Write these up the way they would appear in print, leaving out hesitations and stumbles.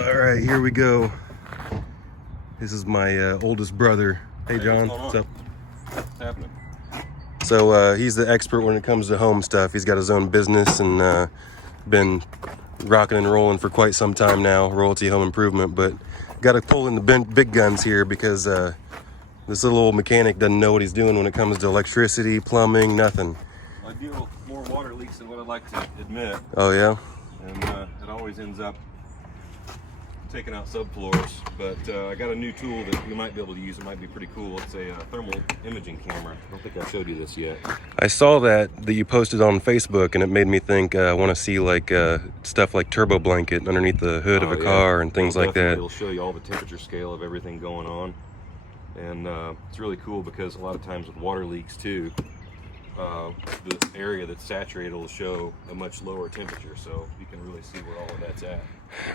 All right, here we go. This is my oldest brother. Hey, John. What's up? What's happening? So he's the expert when it comes to home stuff. He's got his own business and been rocking and rolling for quite some time now, Royalty Home Improvement. But got to pull in the big guns here because this little old mechanic doesn't know what he's doing when it comes to electricity, plumbing, nothing. I deal with more water leaks than what I'd like to admit. Oh, yeah? And it always ends up taking out subfloors. But I got a new tool that you might be able to use. It might be pretty cool. It's a thermal imaging camera. I don't think I showed you this yet. I saw that you posted on Facebook, and it made me think I want to see like stuff like turbo blanket underneath the hood of a car and things like that. It'll show you all the temperature scale of everything going on. And it's really cool because a lot of times with water leaks too, the area that's saturated will show a much lower temperature, so you can really see where all of that's at.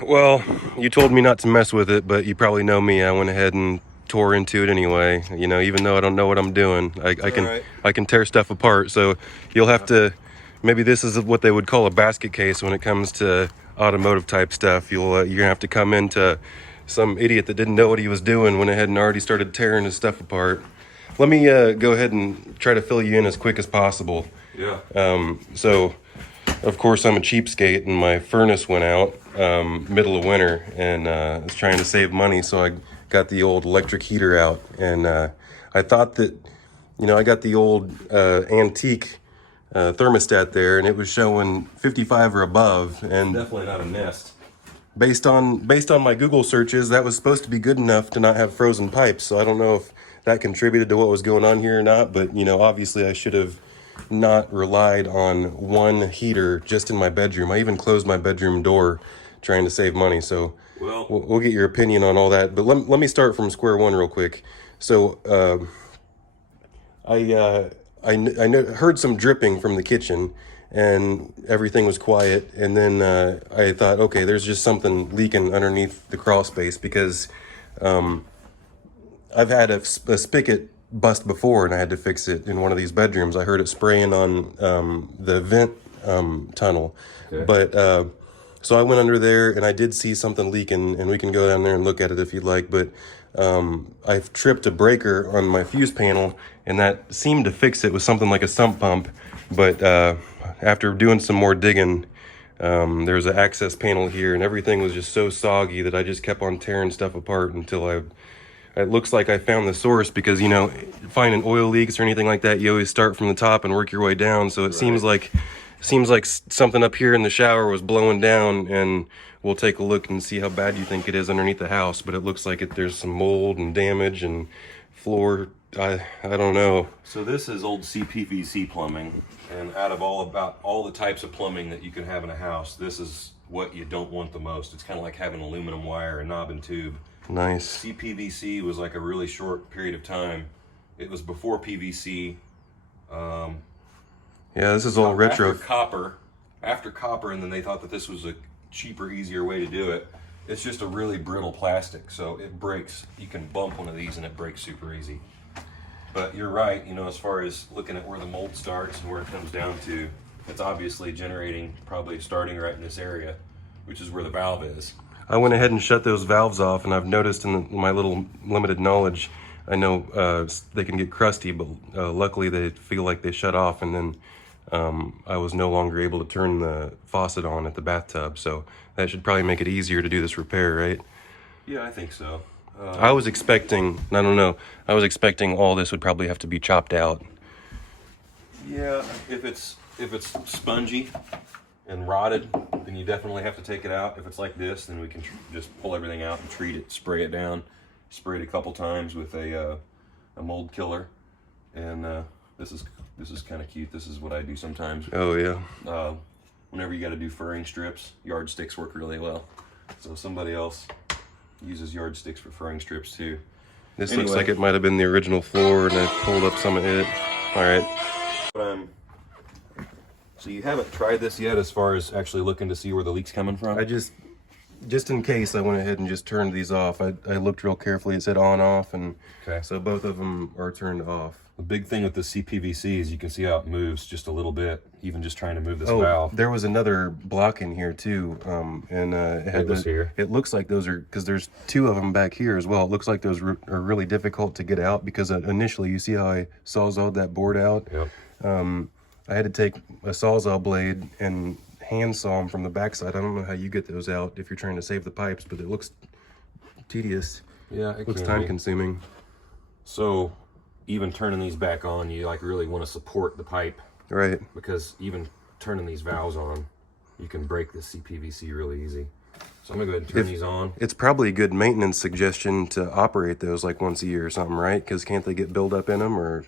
Well, you told me not to mess with it, but you probably know me. I went ahead and tore into it anyway. You know, even though I don't know what I'm doing, I can tear stuff apart. So you'll have to, maybe this is what they would call a basket case when it comes to automotive type stuff. You're gonna have to come into some idiot that didn't know what he was doing, went ahead and already started tearing his stuff apart. Let me go ahead and try to fill you in as quick as possible. Yeah. So, of course, I'm a cheapskate, and my furnace went out middle of winter, and I was trying to save money, so I got the old electric heater out. And I thought that, you know, I got the old antique thermostat there, and it was showing 55 or above. And Definitely not a Nest. Based on my Google searches, that was supposed to be good enough to not have frozen pipes. So I don't know if that contributed to what was going on here or not, but you know, obviously I should have not relied on one heater just in my bedroom. I even closed my bedroom door trying to save money. So we'll get your opinion on all that. But let me start from square one real quick. So I heard some dripping from the kitchen, and everything was quiet. And then I thought, okay, there's just something leaking underneath the crawl space, because I've had a spigot bust before, and I had to fix it in one of these bedrooms. I heard it spraying on the vent tunnel. Okay. But so I went under there, and I did see something leaking, and we can go down there and look at it if you'd like. But I've tripped a breaker on my fuse panel, and that seemed to fix it with something like a sump pump. But after doing some more digging, there's an access panel here, and everything was just so soggy that I just kept on tearing stuff apart until it looks like I found the source. Because, you know, finding oil leaks or anything like that, you always start from the top and work your way down. So it seems like something up here in the shower was blowing down, and we'll take a look and see how bad you think it is underneath the house. But it looks like there's some mold and damage and floor. I don't know. So this is old CPVC plumbing, and out of about all the types of plumbing that you can have in a house, this is what you don't want the most. It's kind of like having aluminum wire, a knob and tube. Nice. CPVC was like a really short period of time. It was before PVC. Yeah, this is all retro. After copper, and then they thought that this was a cheaper, easier way to do it. It's just a really brittle plastic, so it breaks. You can bump one of these and it breaks super easy. But you're right, you know, as far as looking at where the mold starts and where it comes down to, it's obviously generating, probably starting right in this area, which is where the valve is. I went ahead and shut those valves off, and I've noticed in my little limited knowledge, I know they can get crusty, but luckily they feel like they shut off, and then I was no longer able to turn the faucet on at the bathtub. So that should probably make it easier to do this repair, right? Yeah, I think so. I was expecting all this would probably have to be chopped out. Yeah, if it's spongy and rotted, then you definitely have to take it out. If it's like this, then we can just pull everything out and treat it, spray it down, spray it a couple times with a mold killer. And this is kind of cute. This is what I do sometimes. Oh yeah. Whenever you got to do furring strips, yardsticks work really well. So somebody else uses yardsticks for furring strips too. This looks like it might have been the original floor, and I pulled up some of it. All right. So you haven't tried this yet as far as actually looking to see where the leak's coming from? I just just in case, I went ahead and just turned these off. I looked real carefully. It said on off, and so both of them are turned off. The big thing with the CPVC is you can see how it moves just a little bit, even just trying to move this valve. There was another block in here too, and it had it looks like those are, because there's two of them back here as well. It looks like those are really difficult to get out, because initially, you see how I sawzalled that board out. Yep. I had to take a sawzall blade and hand saw them from the backside. I don't know how you get those out if you're trying to save the pipes, but it looks tedious. Yeah, it looks time consuming. So even turning these back on, you like really want to support the pipe, right? Because even turning these valves on, you can break the CPVC really easy. So I'm gonna go ahead and turn these on. It's probably a good maintenance suggestion to operate those like once a year or something, right? Because can't they get buildup in them, or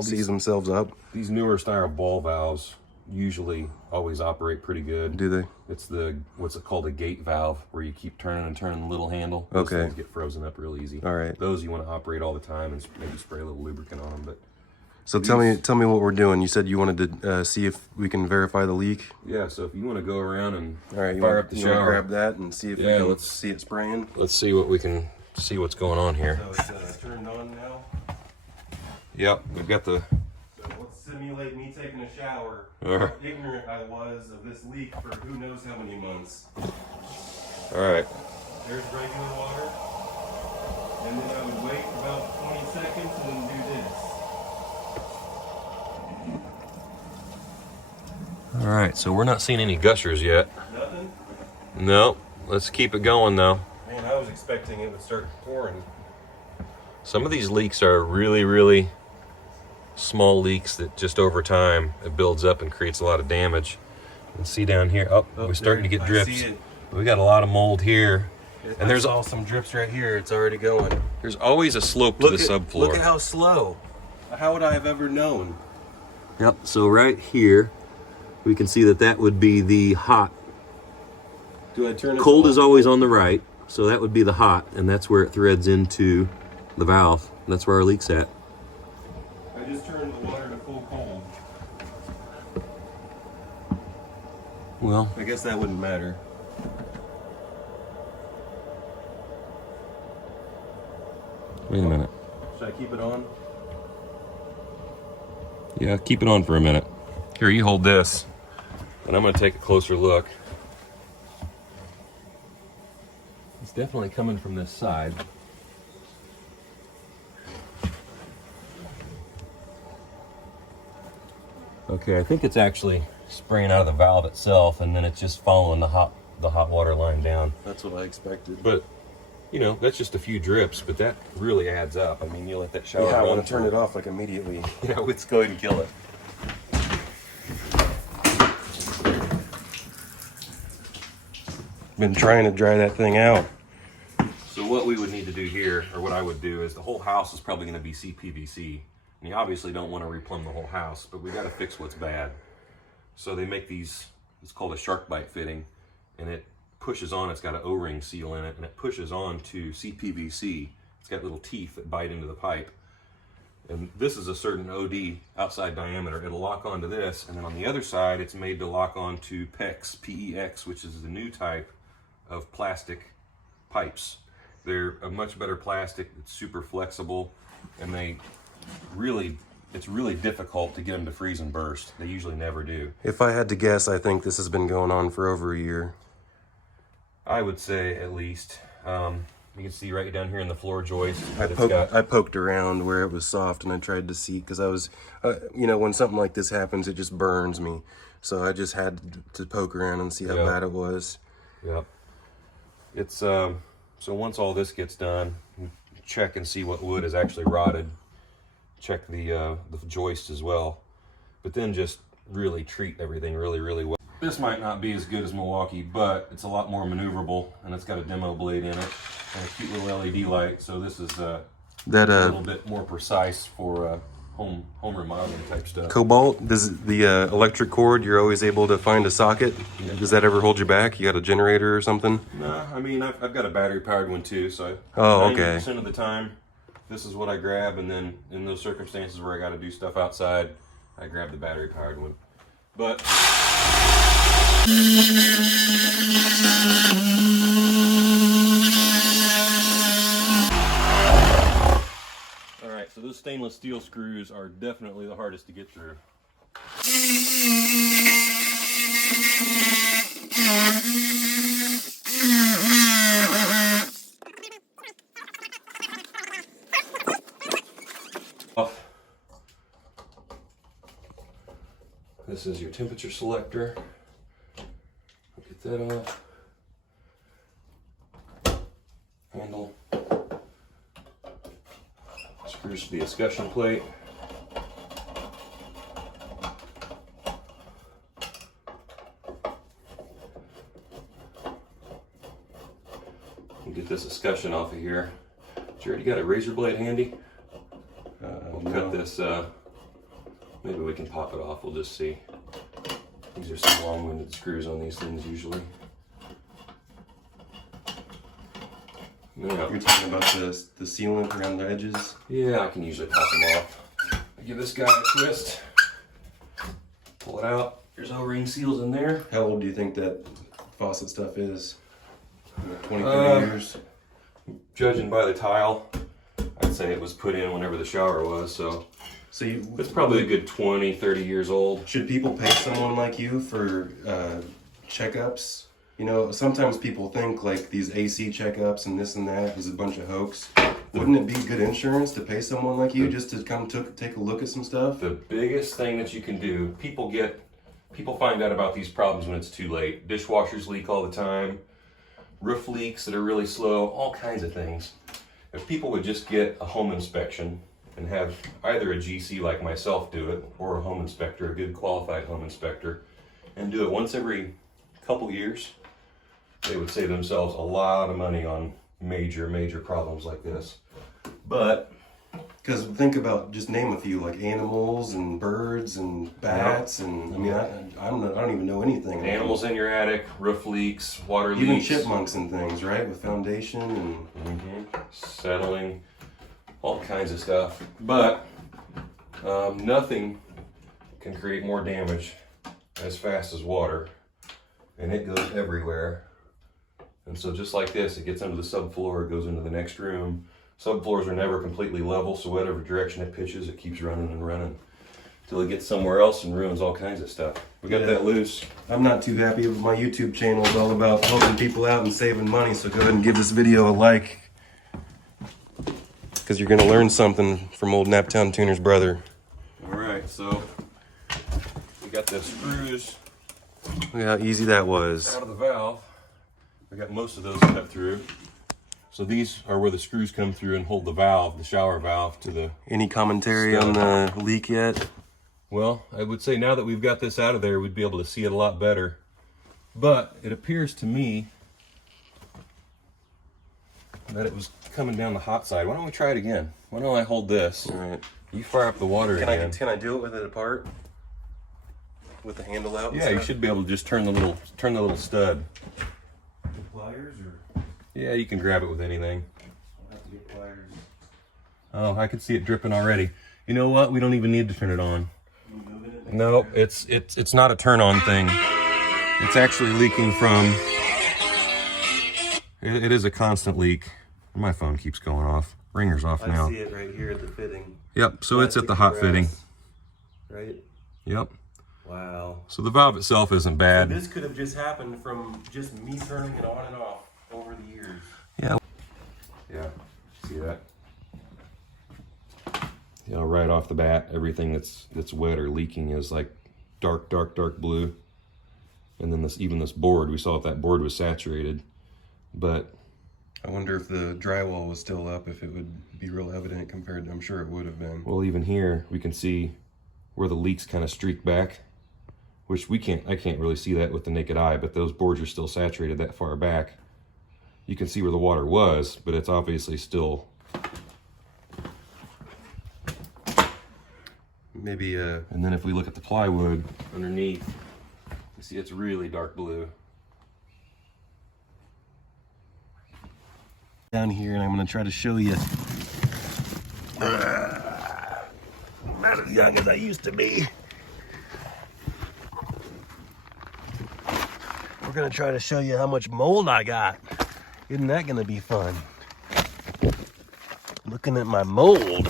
seize themselves up? These newer style ball valves usually always operate pretty good. Do they? It's what's it called, a gate valve, where you keep turning and turning the little handle. Those things get frozen up real easy. All right. Those you want to operate all the time, and maybe spray a little lubricant on them. But so tell me what we're doing. You said you wanted to see if we can verify the leak. Yeah. So if you want to go around and fire up the shower, grab that and see if we can let's see it spraying. Let's see what we can see what's going on here. So it's turned on now. Yep, we've got the. So let's simulate me taking a shower. How ignorant I was of this leak for who knows how many months. All right. There's regular water, and then I would wait about 20 seconds and then do this. All right, so we're not seeing any gushers yet. Nothing? No. Let's keep it going though. Man, I was expecting it would start pouring. Some of these leaks are really, really small leaks that just over time it builds up and creates a lot of damage. You can see down here, we're starting to get drips. We got a lot of mold here. And there's all some drips right here. It's already going. There's always a slope to the subfloor. Look at how slow. How would I have ever known? Yep, so right here, we can see that would be the hot. Do I turn it Cold off? is always on the right, so that would be the hot, and that's where it threads into the valve. And that's where our leak's at. I just turned the water to full cold. Well, I guess that wouldn't matter. Wait a minute. Should I keep it on? Yeah, keep it on for a minute. Here, you hold this, and I'm going to take a closer look. It's definitely coming from this side. Okay, I think it's actually spraying out of the valve itself, and then it's just following the hot water line down. That's what I expected. But you know, that's just a few drips, but that really adds up. I mean, you let that shower I run. want to turn it off like immediately. Yeah, let's go ahead and kill it. Been trying to dry that thing out. So what we would need to do here, or what I would do, is the whole house is probably going to be CPVC. And you obviously don't want to replumb the whole house, but we got to fix what's bad. So they make these, it's called a shark bite fitting, and it pushes on, it's got an O-ring seal in it, and it pushes on to CPVC. It's got little teeth that bite into the pipe. And this is a certain OD outside diameter. It'll lock onto this, and then on the other side, it's made to lock onto PEX, P-E-X, which is the new type of plastic pipes. They're a much better plastic, it's super flexible, and it's really difficult to get them to freeze and burst. They usually never do. If I had to guess, I think this has been going on for over a year. I would say at least. You can see right down here in the floor joist. I poked around where it was soft, and I tried to see, because I was, when something like this happens, it just burns me. So I just had to poke around and see how bad it was. Yep. It's so once all this gets done, check and see what wood is actually rotted. Check the joist as well, but then just really treat everything really, really well. This might not be as good as Milwaukee, but it's a lot more maneuverable, and it's got a demo blade in it and a cute little LED light. So this is a little bit more precise for home remodeling type stuff. Cobalt, does the electric cord, you're always able to find a socket? Yeah. Does that ever hold you back? You got a generator or something? No, I mean I've got a battery powered one too, so 90% of the time this is what I grab, and then in those circumstances where I got to do stuff outside, I grab the battery powered one. But stainless steel screws are definitely the hardest to get through. This is your temperature selector. Get that off. Handle. Screws to the escutcheon plate. Get this escutcheon off of here. Jared, you got a razor blade handy? We'll cut this. Maybe we can pop it off. We'll just see. These are some long-winded screws on these things usually. Yeah. You're talking about the sealant around the edges? Yeah, I can usually pop them off. I give this guy a twist. Pull it out. There's O-ring seals in there. How old do you think that faucet stuff is? 20, 30 years? Judging by the tile, I'd say it was put in whenever the shower was, so it's probably a good 20, 30 years old. Should people pay someone like you for checkups? You know, sometimes people think like these AC checkups and this and that is a bunch of hoax. Wouldn't it be good insurance to pay someone like you just to come take a look at some stuff? The biggest thing that you can do, people find out about these problems when it's too late. Dishwashers leak all the time, roof leaks that are really slow, all kinds of things. If people would just get a home inspection and have either a GC like myself do it or a home inspector, a good qualified home inspector, and do it once every couple years, they would save themselves a lot of money on major problems like this. But because think about, just name a few, like animals and birds and bats, and I mean I don't even know anything. Animals in your attic, roof leaks, water leaks, even chipmunks and things, right? With foundation and settling, all kinds of stuff. But nothing can create more damage as fast as water, and it goes everywhere. And so just like this, it gets under the subfloor, it goes into the next room. Subfloors are never completely level, so whatever direction it pitches, it keeps running and running until it gets somewhere else and ruins all kinds of stuff. We got that loose. I'm not too happy with my YouTube channel. It's all about helping people out and saving money, so go ahead and give this video a like, because you're going to learn something from old Naptown Tuner's brother. All right, so we got the screws. Look how easy that was. Out of the valve. We got most of those cut through. So these are where the screws come through and hold the valve, the shower valve, to the... Any commentary on the leak yet? Well, I would say now that we've got this out of there, we'd be able to see it a lot better. But it appears to me that it was coming down the hot side. Why don't we try it again? Why don't I hold this? All right. You fire up the water again. Can I do it with it apart? With the handle out? Yeah, you should be able to just turn the little stud. Pliers or? Yeah, you can grab it with anything. I'll have to get pliers. Oh, I can see it dripping already. You know what? We don't even need to turn it on. No, it's not a turn on thing. It's actually leaking from... It is a constant leak. My phone keeps going off. Ringer's off now. I see it right here at the fitting. Yep, so it's at the hot fitting. Right? Yep. Wow. So the valve itself isn't bad. So this could have just happened from just me turning it on and off over the years. Yeah. Yeah, see that? You know, right off the bat, everything that's wet or leaking is like dark blue. And then even this board, we saw if that board was saturated. But I wonder if the drywall was still up, if it would be real evident compared to, I'm sure it would have been. Well, even here, we can see where the leaks kind of streak back, which I can't really see that with the naked eye, but those boards are still saturated that far back. You can see where the water was, but it's obviously still... Maybe, And then if we look at the plywood underneath, you see it's really dark blue. down here, and I'm going to try to show you. Not as young as I used to be. We're going to try to show you how much mold I got. Isn't that going to be fun? Looking at my mold.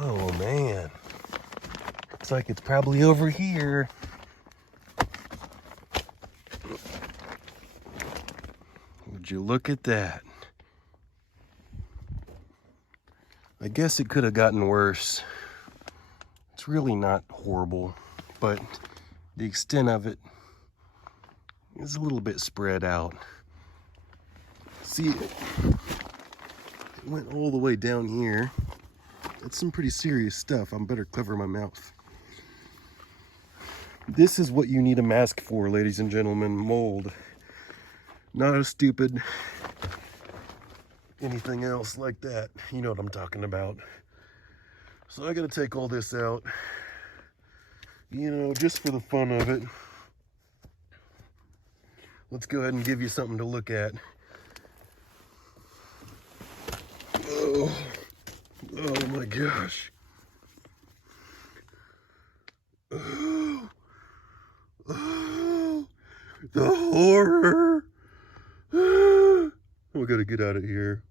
Oh man. Looks like it's probably over here. Would you look at that? I guess it could have gotten worse. It's really not horrible, but the extent of it is a little bit spread out. See, it went all the way down here. That's some pretty serious stuff. I'm better cover my mouth. This is what you need a mask for, ladies and gentlemen. Mold. Not a stupid anything else like that. You know what I'm talking about. So I gotta take all this out, you know, just for the fun of it. Let's go ahead and give you something to look at. Oh my gosh. Oh, the horror. We gotta get out of here.